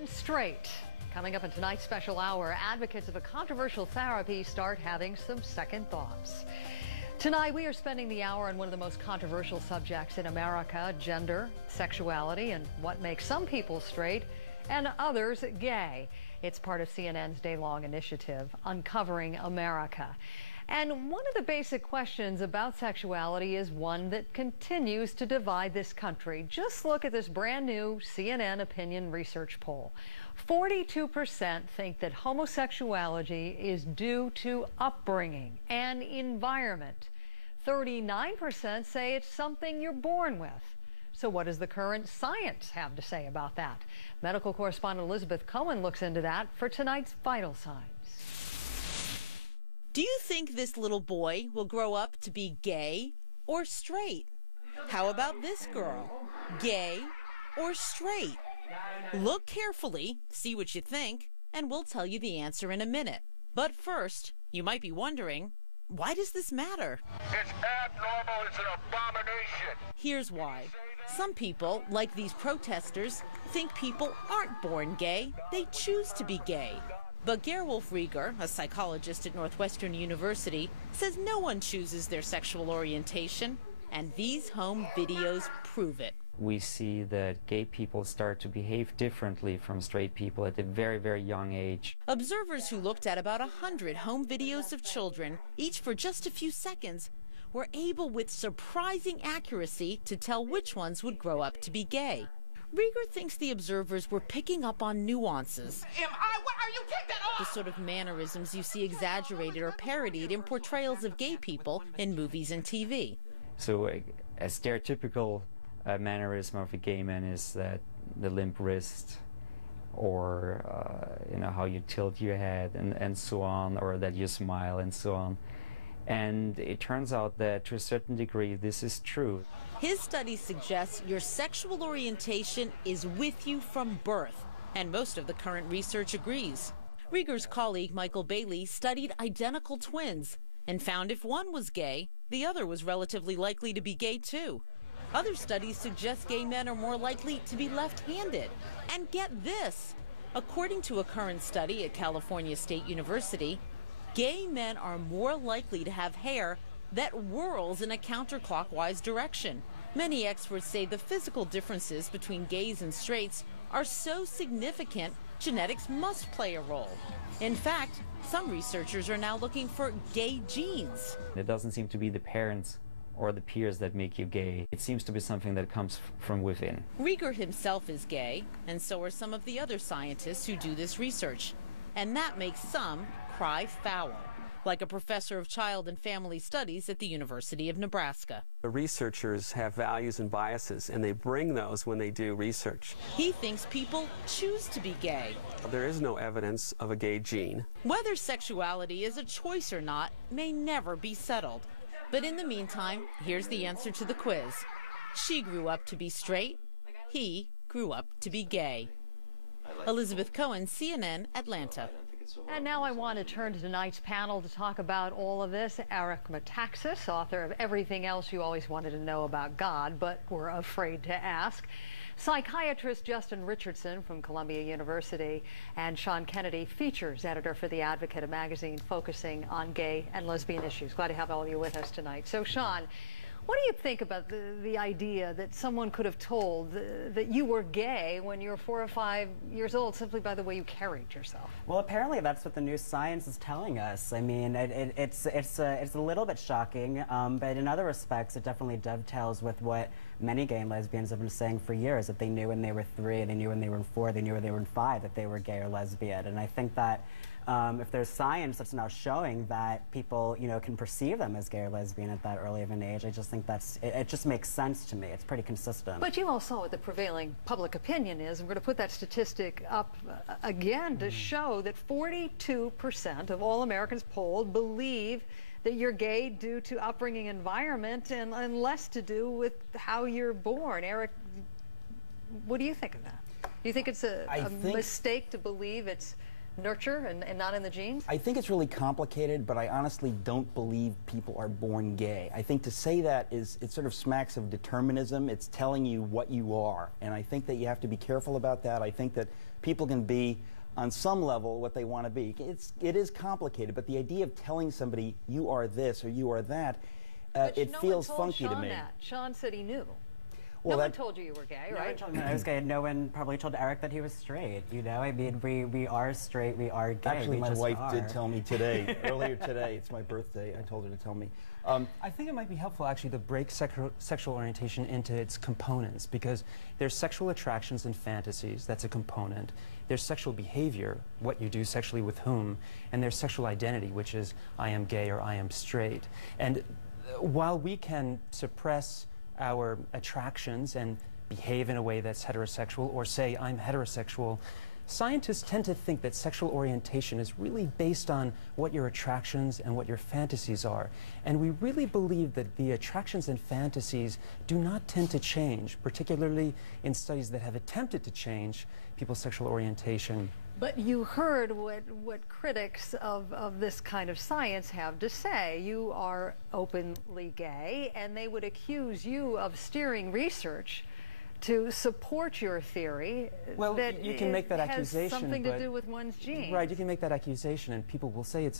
Born straight. Coming up in tonight's special hour, advocates of a controversial therapy start having some second thoughts. Tonight, we are spending the hour on one of the most controversial subjects in America, gender, sexuality, and what makes some people straight and others gay. It's part of CNN's day-long initiative, Uncovering America. And one of the basic questions about sexuality is one that continues to divide this country. Just look at this brand new CNN opinion research poll. 42% think that homosexuality is due to upbringing and environment. 39% say it's something you're born with. So what does the current science have to say about that? Medical correspondent Elizabeth Cohen looks into that for tonight's Vital Signs. Do you think this little boy will grow up to be gay or straight? How about this girl? Gay or straight? Look carefully, see what you think, and we'll tell you the answer in a minute. But first, you might be wondering, why does this matter? It's abnormal. It's an abomination. Here's why. Some people, like these protesters, think people aren't born gay. They choose to be gay. But Gerwolf Rieger, a psychologist at Northwestern University, says no one chooses their sexual orientation, and these home videos prove it. We see that gay people start to behave differently from straight people at a very, very young age. Observers who looked at about 100 home videos of children, each for just a few seconds, were able with surprising accuracy to tell which ones would grow up to be gay. Rieger thinks the observers were picking up on nuances. You take that off! The sort of mannerisms you see exaggerated or parodied in portrayals of gay people in movies and TV. So a stereotypical mannerism of a gay man is that the limp wrist, or how you tilt your head and so on, or that you smile and so on. And it turns out that to a certain degree this is true. His study suggests your sexual orientation is with you from birth, and most of the current research agrees. Rieger's colleague Michael Bailey studied identical twins and found if one was gay, the other was relatively likely to be gay too. Other studies suggest gay men are more likely to be left-handed. And get this, according to a current study at California State University, gay men are more likely to have hair that whirls in a counterclockwise direction. Many experts say the physical differences between gays and straights are so significant, genetics must play a role. In fact, some researchers are now looking for gay genes. It doesn't seem to be the parents or the peers that make you gay. It seems to be something that comes from within. Rieger himself is gay, and so are some of the other scientists who do this research. And that makes some cry foul, like a professor of child and family studies at the University of Nebraska. The researchers have values and biases, and they bring those when they do research. He thinks people choose to be gay. There is no evidence of a gay gene. Whether sexuality is a choice or not may never be settled. But in the meantime, here's the answer to the quiz. She grew up to be straight. He grew up to be gay. Elizabeth Cohen, CNN, Atlanta. And now I want to turn to tonight's panel to talk about all of this. Eric Metaxas, author of Everything Else You Always Wanted to Know About God, but were afraid to ask. Psychiatrist Justin Richardson from Columbia University, and Sean Kennedy, features editor for The Advocate, a magazine focusing on gay and lesbian issues. Glad to have all of you with us tonight. So, Sean, what do you think about the idea that someone could have told that you were gay when you were 4 or 5 years old simply by the way you carried yourself? Well, apparently that's what the new science is telling us. I mean, it's a little bit shocking, but in other respects, it definitely dovetails with what many gay and lesbians have been saying for years, that they knew when they were 3, they knew when they were 4, they knew when they were 5 that they were gay or lesbian. And I think that if there's science that's now showing that people, can perceive them as gay or lesbian at that early of an age, I just think it just makes sense to me. It's pretty consistent. But you all saw what the prevailing public opinion is. I'm going to put that statistic up again to show that 42% of all Americans polled believe that you're gay due to upbringing, environment, and less to do with how you're born. Eric, what do you think of that? Do you think it's a mistake to believe it's nurture and not in the genes? I think it's really complicated, but I honestly don't believe people are born gay. I think to say that it sort of smacks of determinism. It's telling you what you are, and I think that you have to be careful about that. I think that people can be on some level what they want to be. It is complicated, but the idea of telling somebody you are this or you are that, it feels funky to me. That. Sean said he knew. Well, no one told you were gay, right? No one told me I was gay. No one probably told Eric that he was straight. You know, I mean, we are straight, we are gay. Actually, my wife did tell me today, earlier today. It's my birthday. I told her to tell me. I think it might be helpful actually to break sexual orientation into its components, because there's sexual attractions and fantasies. That's a component. There's sexual behavior, what you do sexually with whom, and there's sexual identity, which is I am gay or I am straight. And while we can suppress our attractions and behave in a way that's heterosexual, or say I'm heterosexual, scientists tend to think that sexual orientation is really based on what your attractions and what your fantasies are. And we really believe that the attractions and fantasies do not tend to change, particularly in studies that have attempted to change people's sexual orientation. But you heard what critics of this kind of science have to say. You are openly gay, and they would accuse you of steering research to support your theory. Well, that you can make that accusation, has something to do with one's genes. Right, you can make that accusation, and people will say it's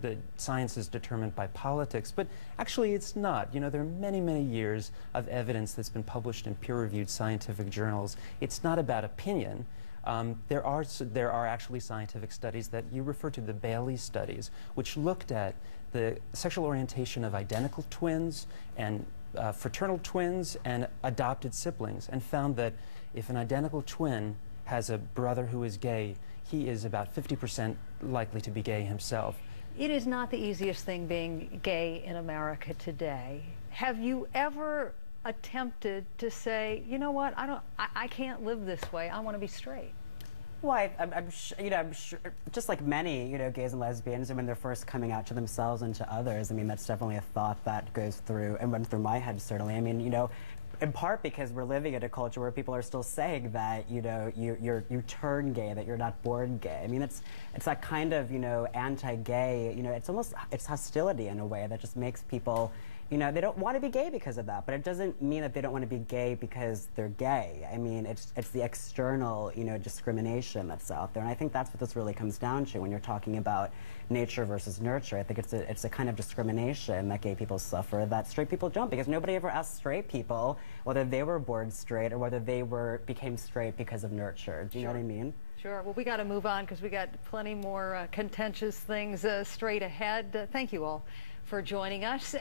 the science is determined by politics, but actually it's not. You know, there are many, many years of evidence that's been published in peer-reviewed scientific journals. It's not about opinion. There are actually scientific studies that you refer to, the Bailey studies, which looked at the sexual orientation of identical twins and fraternal twins and adopted siblings, and found that if an identical twin has a brother who is gay, he is about 50% likely to be gay himself. It is not the easiest thing being gay in America today. Have you ever attempted to say, you know what, I can't live this way, I want to be straight? Well, I'm sure, just like many, gays and lesbians, and when they're first coming out to themselves and to others, I mean, that's definitely a thought that goes through and went through my head, certainly. I mean, in part because we're living in a culture where people are still saying that, you turn gay, that you're not born gay. I mean, it's that kind of, anti-gay, it's hostility in a way that just makes people, they don't want to be gay because of that, but it doesn't mean that they don't want to be gay because they're gay. I mean, it's the external, discrimination that's out there, and I think that's what this really comes down to when you're talking about nature versus nurture. I think it's a kind of discrimination that gay people suffer that straight people don't, because nobody ever asked straight people whether they were born straight or whether they became straight because of nurture. Do you know what I mean? Sure. Well, we got to move on because we got plenty more contentious things straight ahead. Thank you all for joining us.